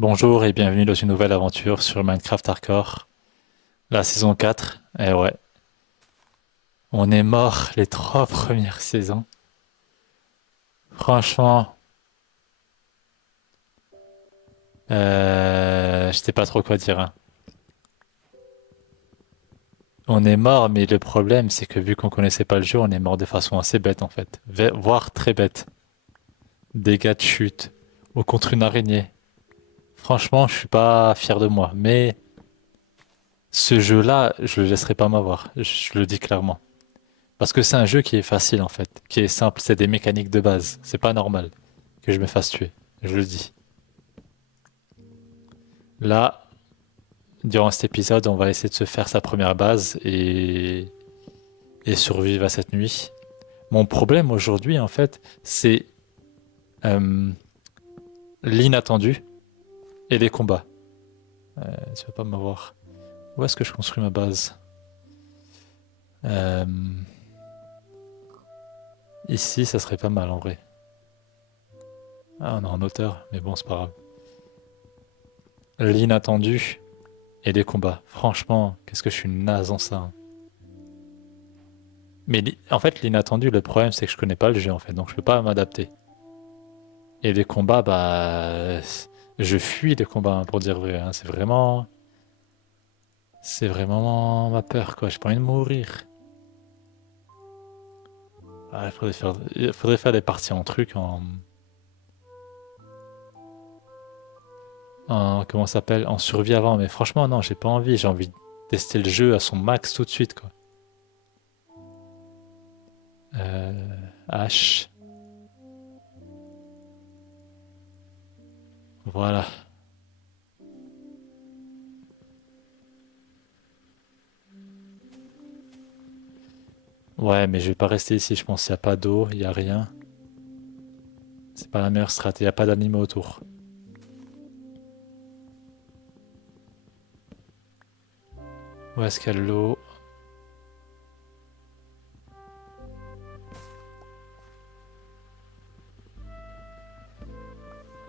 Bonjour et bienvenue dans une nouvelle aventure sur Minecraft Hardcore, la saison 4. Eh ouais, on est mort les trois premières saisons. Franchement, je sais pas trop quoi dire, hein. On est mort, mais le problème c'est que vu qu'on connaissait pas le jeu, on est mort de façon assez bête en fait, voire très bête. Dégâts de chute, ou contre une araignée. Franchement, je suis pas fier de moi, mais ce jeu-là, je le laisserai pas m'avoir, je le dis clairement. Parce que c'est un jeu qui est facile en fait, qui est simple, c'est des mécaniques de base. C'est pas normal que je me fasse tuer, je le dis. Là, durant cet épisode, on va essayer de se faire sa première base et survivre à cette nuit. Mon problème aujourd'hui en fait, c'est euh, l'inattendu et les combats. Tu vas pas m'avoir. Où est-ce que je construis ma base? Euh, Ici, ça serait pas mal en vrai. Ah, on est en hauteur, mais bon, c'est pas grave. L'inattendu et les combats. Franchement, qu'est-ce que je suis naze en ça, hein. Mais en fait, l'inattendu, le problème, c'est que je connais pas le jeu, en fait, donc je peux pas m'adapter. Et les combats, bah, je fuis les combats, hein, pour dire vrai, hein. C'est vraiment ma peur, quoi. J'ai pas envie de mourir. Ah, il faudrait faire des parties en truc, comment ça s'appelle, en survie avant. Mais franchement, non, j'ai pas envie. J'ai envie de tester le jeu à son max tout de suite, quoi. H, voilà. Ouais, mais je vais pas rester ici, je pense. Il y a pas d'eau, il y a rien. C'est pas la meilleure stratégie, il y a pas d'animaux autour. Où est-ce qu'il y a de l'eau?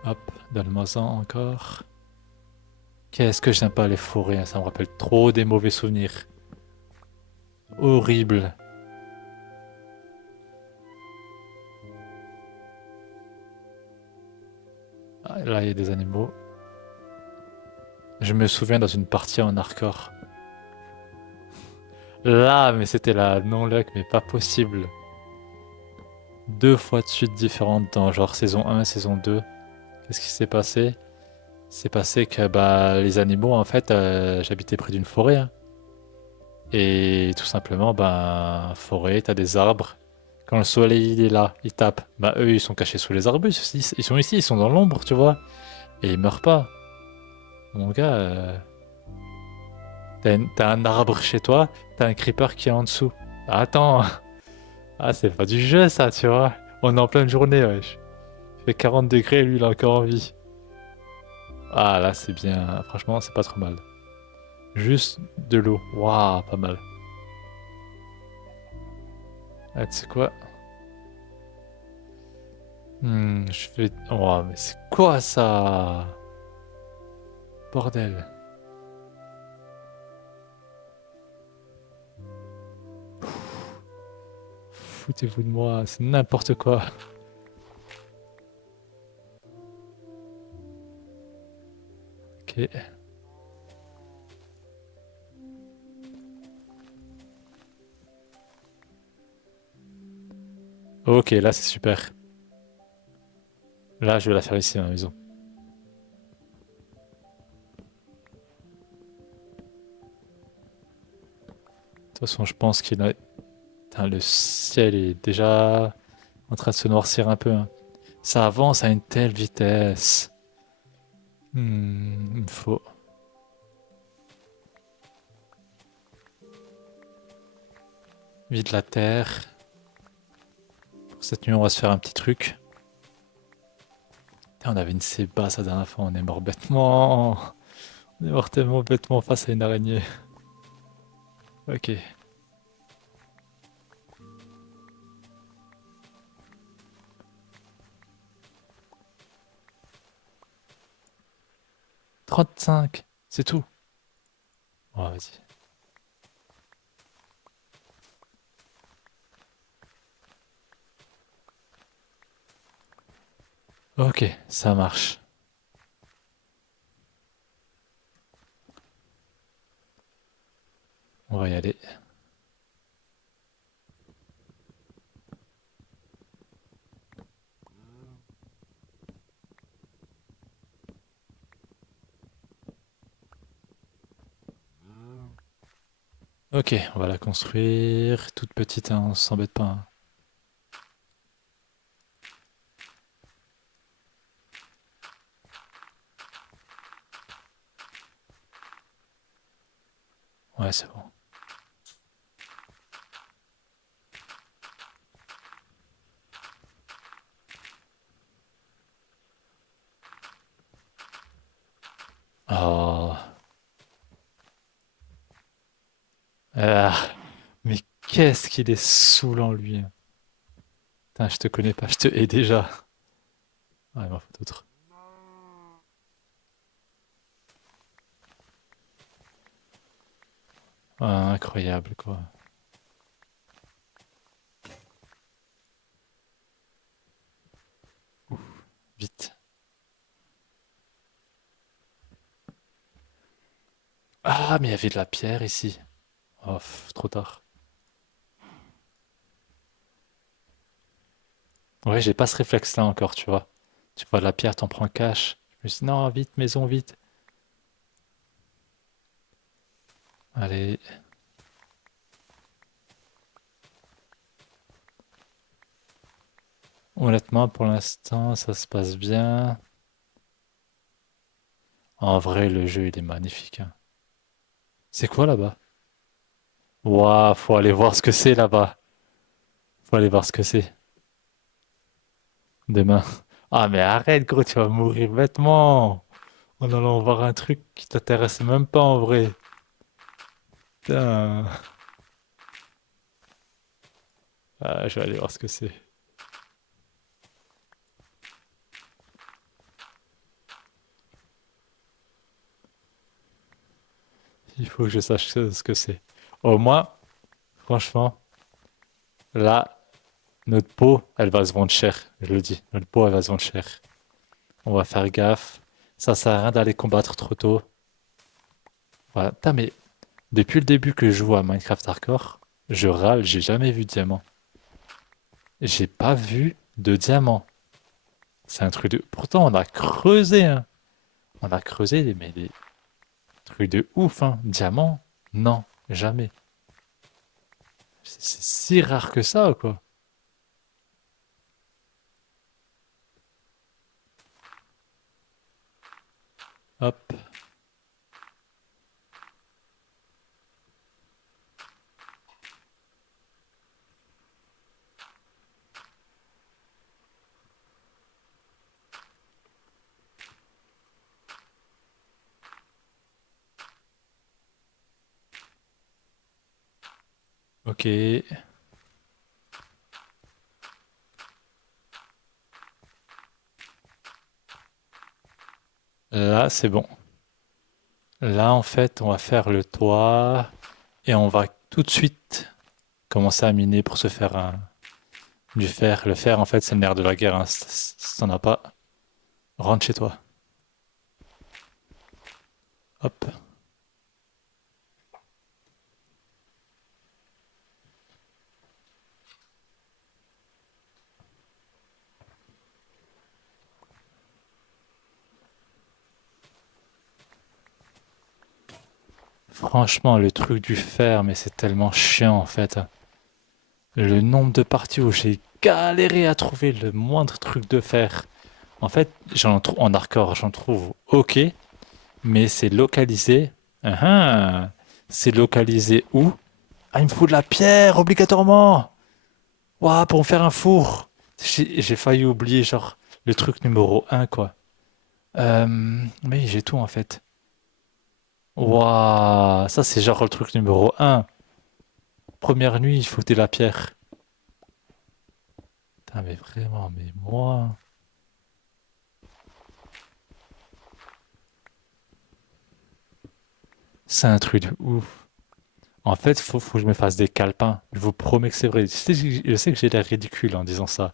Hop, donne-moi-en encore. Qu'est-ce que j'aime pas les forêts, hein, ça me rappelle trop des mauvais souvenirs. Horrible. Ah, là, il y a des animaux. Je me souviens dans une partie en hardcore. Là, mais c'était la non-luck, mais pas possible. Deux fois de suite différentes dans genre saison 1 et saison 2. Qu'est-ce qui s'est passé? C'est passé que bah, les animaux, en fait, j'habitais près d'une forêt, hein. Et tout simplement, ben, forêt, t'as des arbres. Quand le soleil il est là, il tape. Bah, eux, ils sont cachés sous les arbustes. Ils sont ici, ils sont dans l'ombre, tu vois. Et ils meurent pas. Mon gars, t'as un arbre chez toi, t'as un creeper qui est en dessous. Attends, ah, c'est pas du jeu ça, tu vois. On est en pleine journée, wesh. Il fait 40 degrés, lui, il a encore en vie. Ah, là, c'est bien. Franchement, c'est pas trop mal. Juste de l'eau. Waouh, pas mal. Ah, tu sais quoi? Je vais. Oh, mais c'est quoi ça? Bordel. Foutez-vous de moi, c'est n'importe quoi. Ok. Ok, là, c'est super. Là, je vais la faire ici, à la maison. De toute façon, je pense qu'il a. Putain, le ciel est déjà en train de se noircir un peu, hein. Ça avance à une telle vitesse. Il me faut. Vide la terre. Pour cette nuit, on va se faire un petit truc. Putain, on avait une sébasse la dernière fois, on est mort bêtement. On est mort tellement bêtement face à une araignée. Ok. 35, c'est tout. Ouais, vas-y. Ok, ça marche. On va y aller. Ok, on va la construire. Toute petite, hein, on s'embête pas, hein. Ouais, c'est bon. Oh. Ah. Mais qu'est-ce qu'il est saoulant, lui, hein. Putain, je te connais pas, je te hais déjà. Ouais, il m'en faut d'autres. Ah, incroyable, quoi. Vite. Ah, mais il y avait de la pierre ici. Oh, trop tard. Ouais, j'ai pas ce réflexe-là encore, tu vois. Tu vois de la pierre, t'en prends cash. Je me suis dit, non, vite, maison, vite. Allez. Honnêtement, pour l'instant, ça se passe bien. En vrai, le jeu, il est magnifique, hein. C'est quoi là-bas? Ouah, faut aller voir ce que c'est là-bas. Faut aller voir ce que c'est. Demain. Ah, mais arrête, gros, tu vas mourir bêtement. En allant voir un truc qui t'intéresse même pas en vrai. Putain. Ah, je vais aller voir ce que c'est. Il faut que je sache ce que c'est. Au moins, franchement, là, notre peau, elle va se vendre cher. Je le dis. Notre peau, elle va se vendre cher. On va faire gaffe. Ça sert à rien d'aller combattre trop tôt. Voilà. Putain, mais depuis le début que je joue à Minecraft Hardcore, je râle, j'ai jamais vu de diamant. J'ai pas vu de diamant. C'est un truc de. Pourtant, on a creusé, hein. On a creusé, mais des trucs de ouf, hein. Diamant? Non, jamais. C'est si rare que ça, quoi. Hop. Ok. Là, c'est bon. Là, en fait, on va faire le toit et on va tout de suite commencer à miner pour se faire du fer. Le fer, en fait, c'est le nerf de la guerre, hein. Si t'en as pas, rentre chez toi. Hop. Franchement, le truc du fer, mais c'est tellement chiant, en fait. Le nombre de parties où j'ai galéré à trouver le moindre truc de fer. En fait, en hardcore, j'en trouve ok, mais c'est localisé. Ah ah. C'est localisé où? Ah, il me faut de la pierre, obligatoirement! Ouah, pour me faire un four! J'ai failli oublier, genre, le truc numéro un quoi. Mais j'ai tout, en fait. Ouah, ça, c'est genre le truc numéro un. Première nuit, il faut de la pierre. Putain, mais vraiment, mais moi. C'est un truc de ouf. En fait, faut que je me fasse des calepins. Je vous promets que c'est vrai. Je sais que j'ai l'air ridicule en disant ça.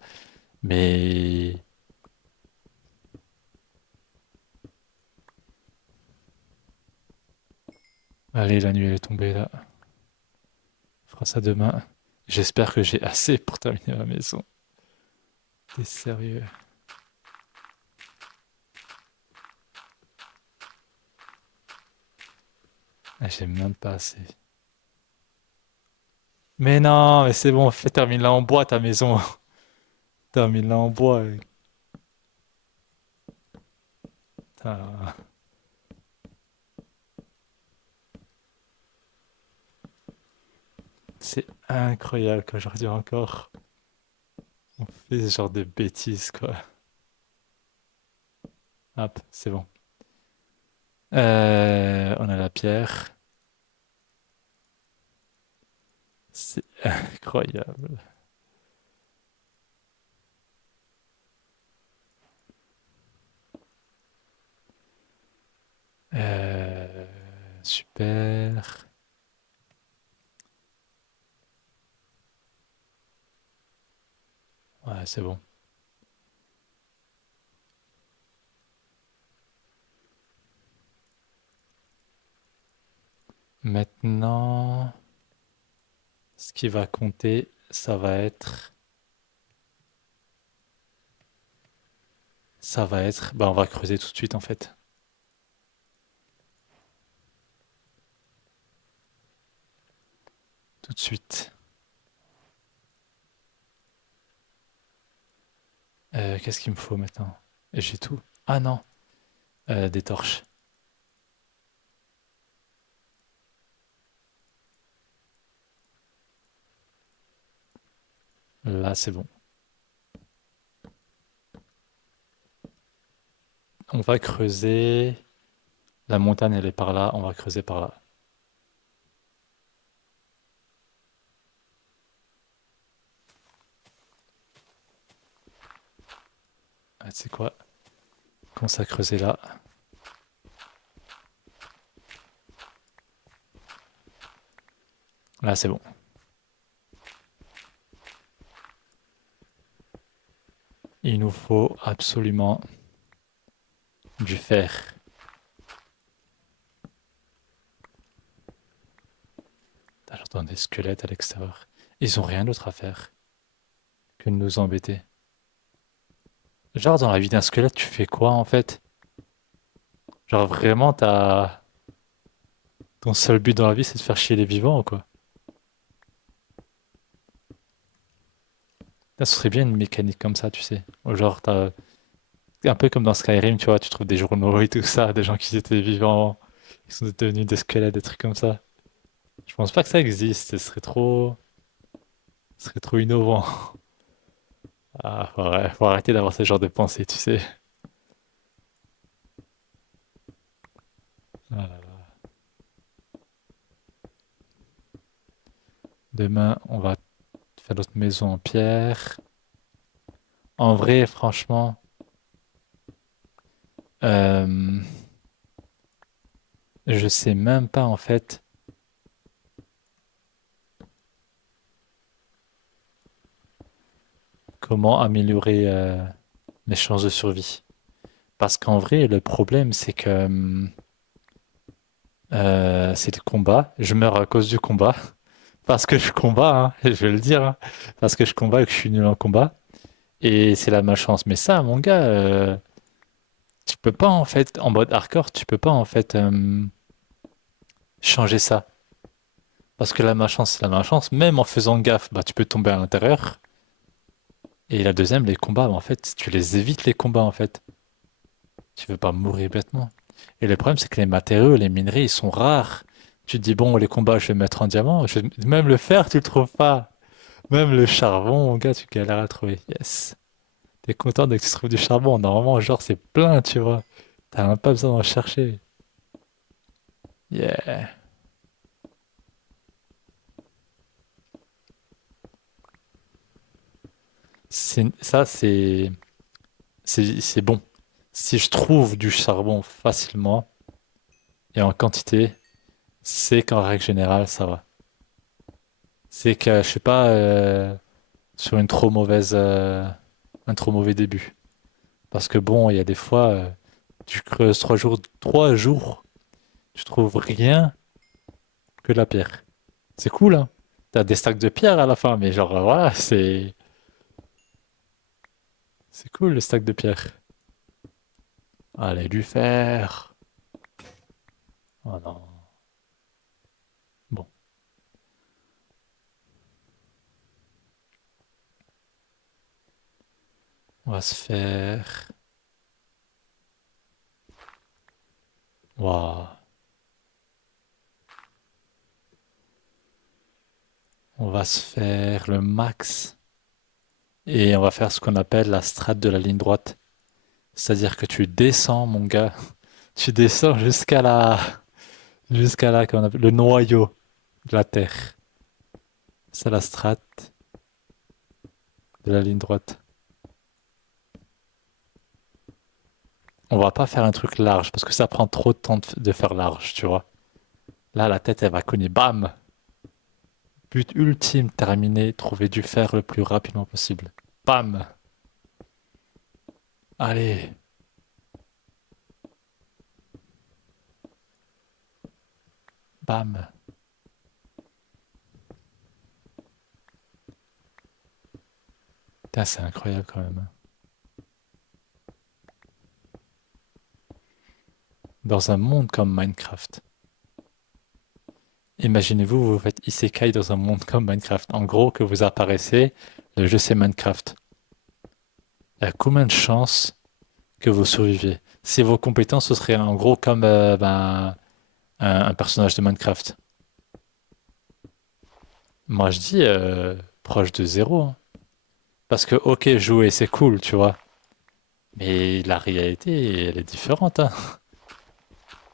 Mais allez, la nuit elle est tombée là. On fera ça demain. J'espère que j'ai assez pour terminer ma maison. T'es sérieux? Ah, j'ai même pas assez. Mais non, mais c'est bon, fais termine-la en bois ta maison. Termine-la en bois. Putain, c'est incroyable qu'aujourd'hui encore on fait ce genre de bêtises quoi. Hop, c'est bon. On a la pierre. C'est incroyable. Euh, super. Ouais, c'est bon. Maintenant, ce qui va compter, bah, on va creuser tout de suite en fait. Tout de suite. Qu'est-ce qu'il me faut maintenant? J'ai tout. Ah non, des torches. Là, c'est bon. On va creuser. La montagne, elle est par là. On va creuser par là. Ah, tu sais quoi? Commence à creuser là. Là, c'est bon. Il nous faut absolument du fer. Ah, j'entends des squelettes à l'extérieur. Ils ont rien d'autre à faire que de nous embêter. Genre, dans la vie d'un squelette, tu fais quoi en fait? Genre, vraiment, ton seul but dans la vie, c'est de faire chier les vivants ou quoi? Ça serait bien une mécanique comme ça, tu sais. Genre, un peu comme dans Skyrim, tu vois, tu trouves des journaux et tout ça, des gens qui étaient vivants, qui sont devenus des squelettes, des trucs comme ça. Je pense pas que ça existe, ce serait trop innovant. Ah, faut arrêter d'avoir ce genre de pensée, tu sais. Ah là là. Demain, on va faire notre maison en pierre. En vrai, franchement, euh, je sais même pas en fait comment améliorer mes chances de survie. Parce qu'en vrai, le problème, c'est que c'est le combat. Je meurs à cause du combat. Parce que je combats, hein, je vais le dire. Hein. Parce que je combats et que je suis nul en combat. Et c'est la malchance. Mais ça, mon gars, tu peux pas en fait, en mode hardcore, tu peux pas en fait changer ça. Parce que la malchance, c'est la malchance. Même en faisant gaffe, bah, tu peux tomber à l'intérieur. Et la deuxième, les combats, bah, en fait, tu les évites les combats en fait. Tu veux pas mourir bêtement. Et le problème, c'est que les matériaux, les minerais, ils sont rares. Tu te dis, bon, les combats, je vais mettre en diamant. Même le fer, tu le trouves pas. Même le charbon, mon gars, tu galères à trouver. Yes. T'es content dès que tu trouves du charbon. Normalement, genre, c'est plein, tu vois. T'as même pas besoin d'en chercher. Yeah. Ça, c'est bon. Si je trouve du charbon facilement et en quantité, c'est qu'en règle générale, ça va. C'est que je suis pas sur un trop mauvais début. Parce que bon, il y a des fois, tu creuses 3 jours, tu trouves rien que de la pierre. C'est cool, hein. T'as des stacks de pierre à la fin, mais genre, voilà, c'est cool le stack de pierre. Allez, lui faire. Oh non. Bon, on va se faire. Waouh. On va se faire le max. Et on va faire ce qu'on appelle la strate de la ligne droite. C'est-à-dire que tu descends, mon gars. Tu descends jusqu'à là, qu'on appelle le noyau de la Terre. C'est la strate de la ligne droite. On va pas faire un truc large parce que ça prend trop de temps de faire large, tu vois. Là, la tête, elle va cogner. Bam! But ultime terminé. Trouver du fer le plus rapidement possible. Bam! Allez! Bam! Putain, c'est incroyable quand même, hein. Dans un monde comme Minecraft. Imaginez-vous, vous faites Isekai dans un monde comme Minecraft. En gros, que vous apparaissez, le jeu c'est Minecraft. Il y a combien de chances que vous surviviez? Si vos compétences, ce serait en gros comme un personnage de Minecraft. Moi, je dis proche de zéro, hein. Parce que, ok, jouer, c'est cool, tu vois. Mais la réalité, elle est différente, hein.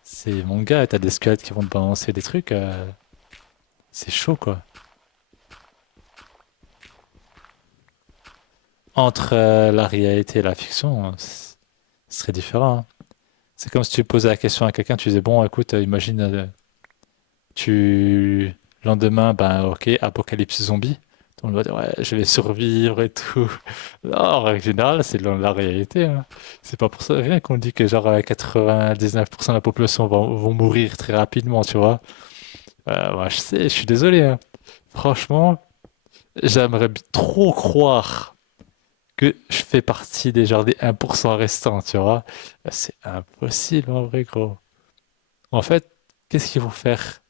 C'est mon gars, t'as des squelettes qui vont te balancer des trucs. C'est chaud, quoi. Entre la réalité et la fiction, ce serait différent, hein. C'est comme si tu posais la question à quelqu'un, tu disais, bon, écoute, imagine, tu... lendemain, ben, ok, apocalypse zombie. On va dire, ouais, je vais survivre et tout. Non, en règle générale, c'est dans la réalité, hein. C'est pas pour ça rien qu'on dit que genre 99% de la population vont mourir très rapidement, tu vois. Ouais, je sais, je suis désolé, hein. Franchement, j'aimerais trop croire que je fais partie des genre des 1% restants, tu vois. C'est impossible en vrai, gros. En fait, qu'est-ce qu'il faut faire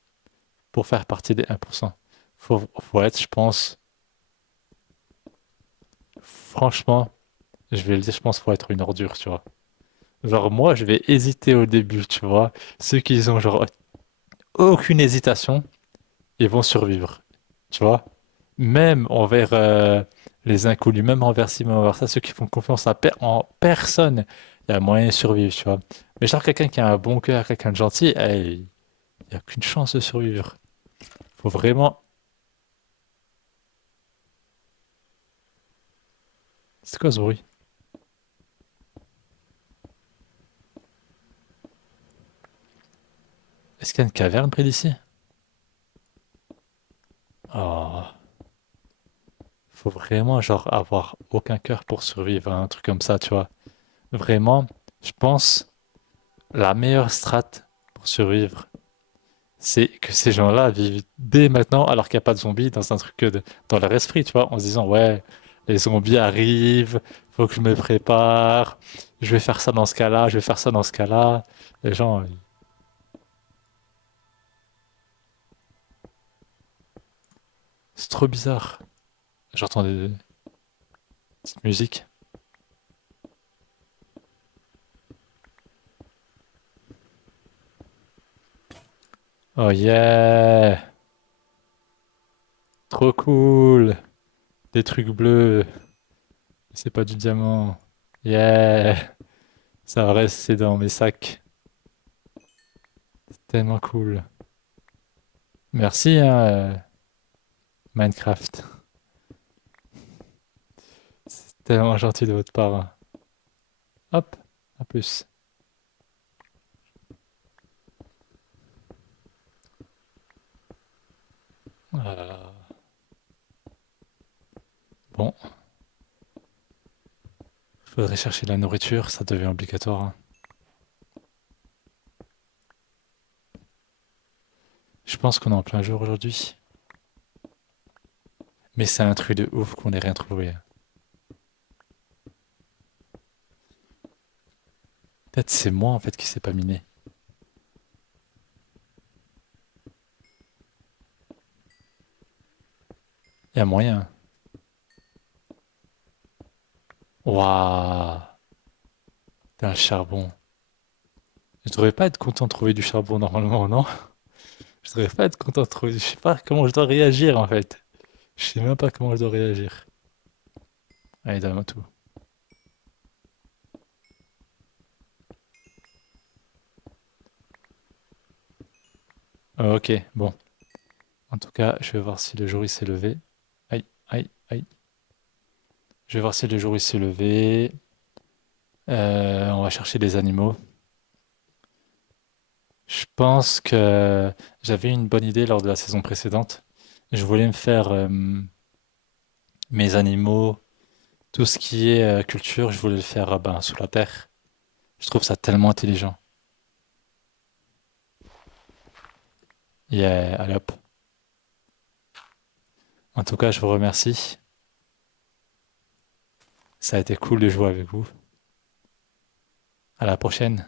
pour faire partie des 1%? Faut être, je pense, franchement, je vais le dire, je pense, faut être une ordure, tu vois. Genre, moi, je vais hésiter au début, tu vois. Ceux qui ont, genre, aucune hésitation, ils vont survivre, tu vois. Même envers les inconnus, même envers ci, même envers ça, ceux qui font confiance en personne, il y a moyen de survivre, tu vois. Mais genre, quelqu'un qui a un bon cœur, quelqu'un de gentil, il n'y a aucune chance de survivre. Faut vraiment. C'est quoi ce bruit? Est-ce qu'il y a une caverne près d'ici? Oh, faut vraiment, genre, avoir aucun cœur pour survivre à un truc comme ça, tu vois. Vraiment, je pense, la meilleure strat pour survivre, c'est que ces gens-là vivent dès maintenant, alors qu'il n'y a pas de zombies, dans un truc dans leur esprit, tu vois, en se disant, ouais, les zombies arrivent, faut que je me prépare, je vais faire ça dans ce cas-là, je vais faire ça dans ce cas-là. Les gens, c'est trop bizarre. J'entends des petites musiques. Oh yeah, trop cool. Des trucs bleus, c'est pas du diamant. Yeah, ça va rester dans mes sacs. Tellement cool. Merci, hein, Minecraft. C'est tellement gentil de votre part, hein. Hop, à plus. Bon, faudrait chercher de la nourriture, ça devient obligatoire, hein. Je pense qu'on est en plein jour aujourd'hui. Mais c'est un truc de ouf qu'on n'ait rien trouvé. Peut-être c'est moi en fait qui s'est pas miné. Y a moyen. Waouh! T'as un charbon. Je devrais pas être content de trouver du charbon normalement, non? Je devrais pas être content de trouver. Je sais pas comment je dois réagir en fait. Je sais même pas comment je dois réagir. Allez, donne-moi tout. Ok, bon. En tout cas, je vais voir si le jour il s'est levé. Aïe, aïe, aïe. Je vais voir si le jour il s'est levé. On va chercher des animaux. Je pense que j'avais une bonne idée lors de la saison précédente. Je voulais me faire mes animaux, tout ce qui est culture, je voulais le faire ben, sous la terre. Je trouve ça tellement intelligent. Et allez hop. En tout cas, je vous remercie. Ça a été cool de jouer avec vous. À la prochaine.